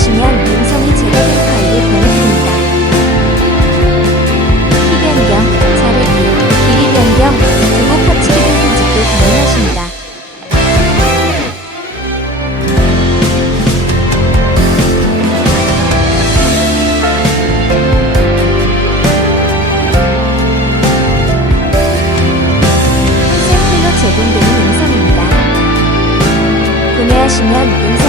하시면 음성이 제거된 파일을 보내드립니다. 키 변경, 자르기, 길이 변경, 두곡 합치기 등 편집도 가능하십니다. 구매하시면 음성이